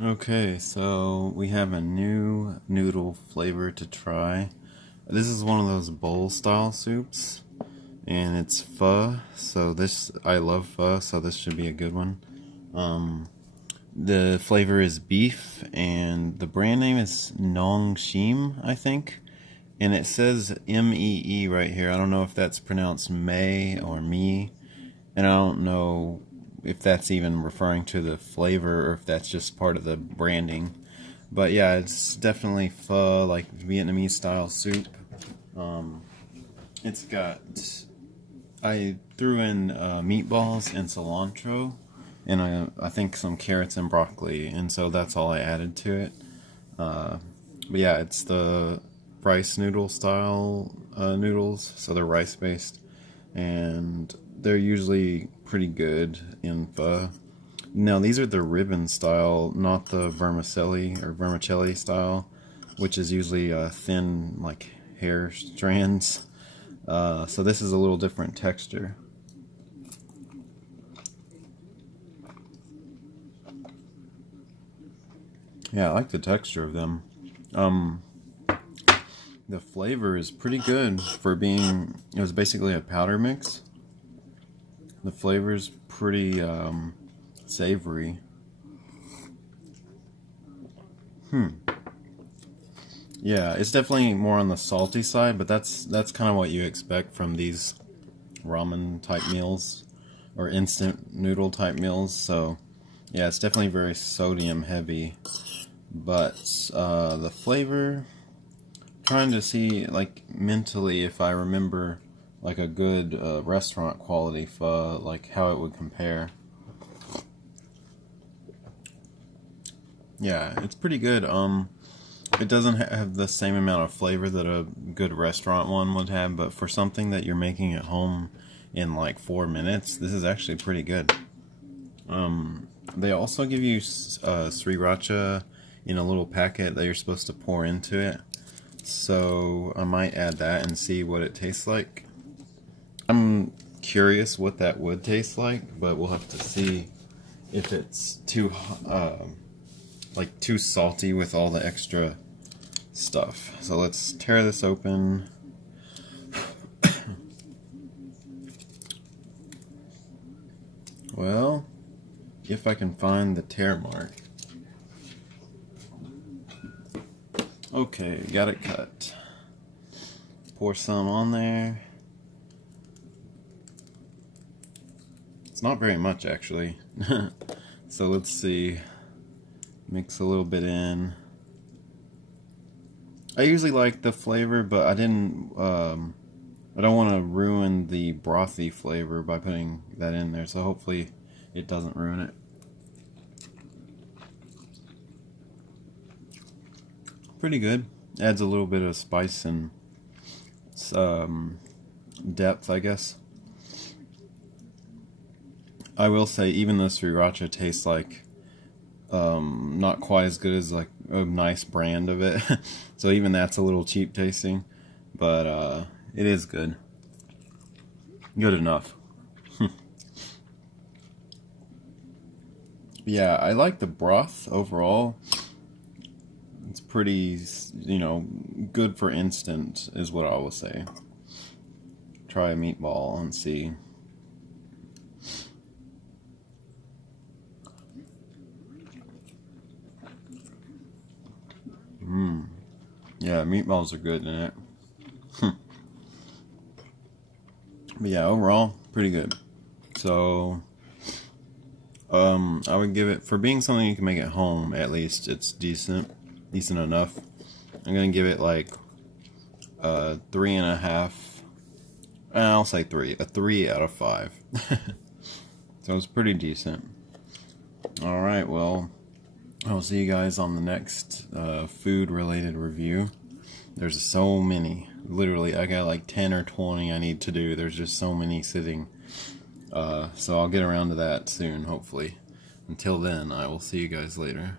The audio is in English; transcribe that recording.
Okay, so we have a new noodle flavor to try. This is one of those bowl style soups, and it's pho. So I love pho, so this should be a good one. The flavor is beef, and the brand name is Nongshim, I think. And it says MEE right here. I don't know if that's pronounced May or me, and I don't know if that's even referring to the flavor or if that's just part of the branding. But yeah, it's definitely pho, like Vietnamese style soup. It's got, I threw in meatballs and cilantro, and I think some carrots and broccoli, and so that's all I added to it. But yeah, it's the rice noodle style noodles, so they're rice based, and they're usually pretty good in pho. Now these are the ribbon style, not the vermicelli style, which is usually thin, like hair strands. So this is a little different texture. Yeah, I like the texture of them. The flavor is pretty good for being, it was basically a powder mix. The flavor's pretty savory. Yeah, it's definitely more on the salty side, but that's kind of what you expect from these ramen type meals or instant noodle type meals. So yeah, it's definitely very sodium heavy, but the flavor, trying to see like mentally if I remember like a good restaurant quality pho, like how it would compare. Yeah, it's pretty good. It doesn't have the same amount of flavor that a good restaurant one would have, but for something that you're making at home in like 4 minutes, this is actually pretty good. They also give you sriracha in a little packet that you're supposed to pour into it. So I might add that and see what it tastes like. I'm curious what that would taste like, but we'll have to see if it's too too salty with all the extra stuff. So let's tear this open. Well, if I can find the tear mark. Okay, got it cut. Pour some on there. It's not very much actually. So let's see. Mix a little bit in. I usually like the flavor, but I don't want to ruin the brothy flavor by putting that in there, so hopefully it doesn't ruin it. Pretty good. Adds a little bit of spice and depth, I guess. I will say, even though sriracha tastes like not quite as good as like a nice brand of it, so even that's a little cheap tasting, but it is good. Good enough. Yeah, I like the broth overall. It's pretty, good for instant is what I will say. Try a meatball and see. Yeah, meatballs are good in it. But yeah, overall, pretty good. So, I would give it, for being something you can make at home, at least, it's decent enough. I'm gonna give it like 3.5. I'll say 3. A 3 out of 5. So it's pretty decent. Alright, well, I'll see you guys on the next food related review. There's so many. Literally, I got like 10 or 20 I need to do. There's just so many sitting. So I'll get around to that soon, hopefully. Until then, I will see you guys later.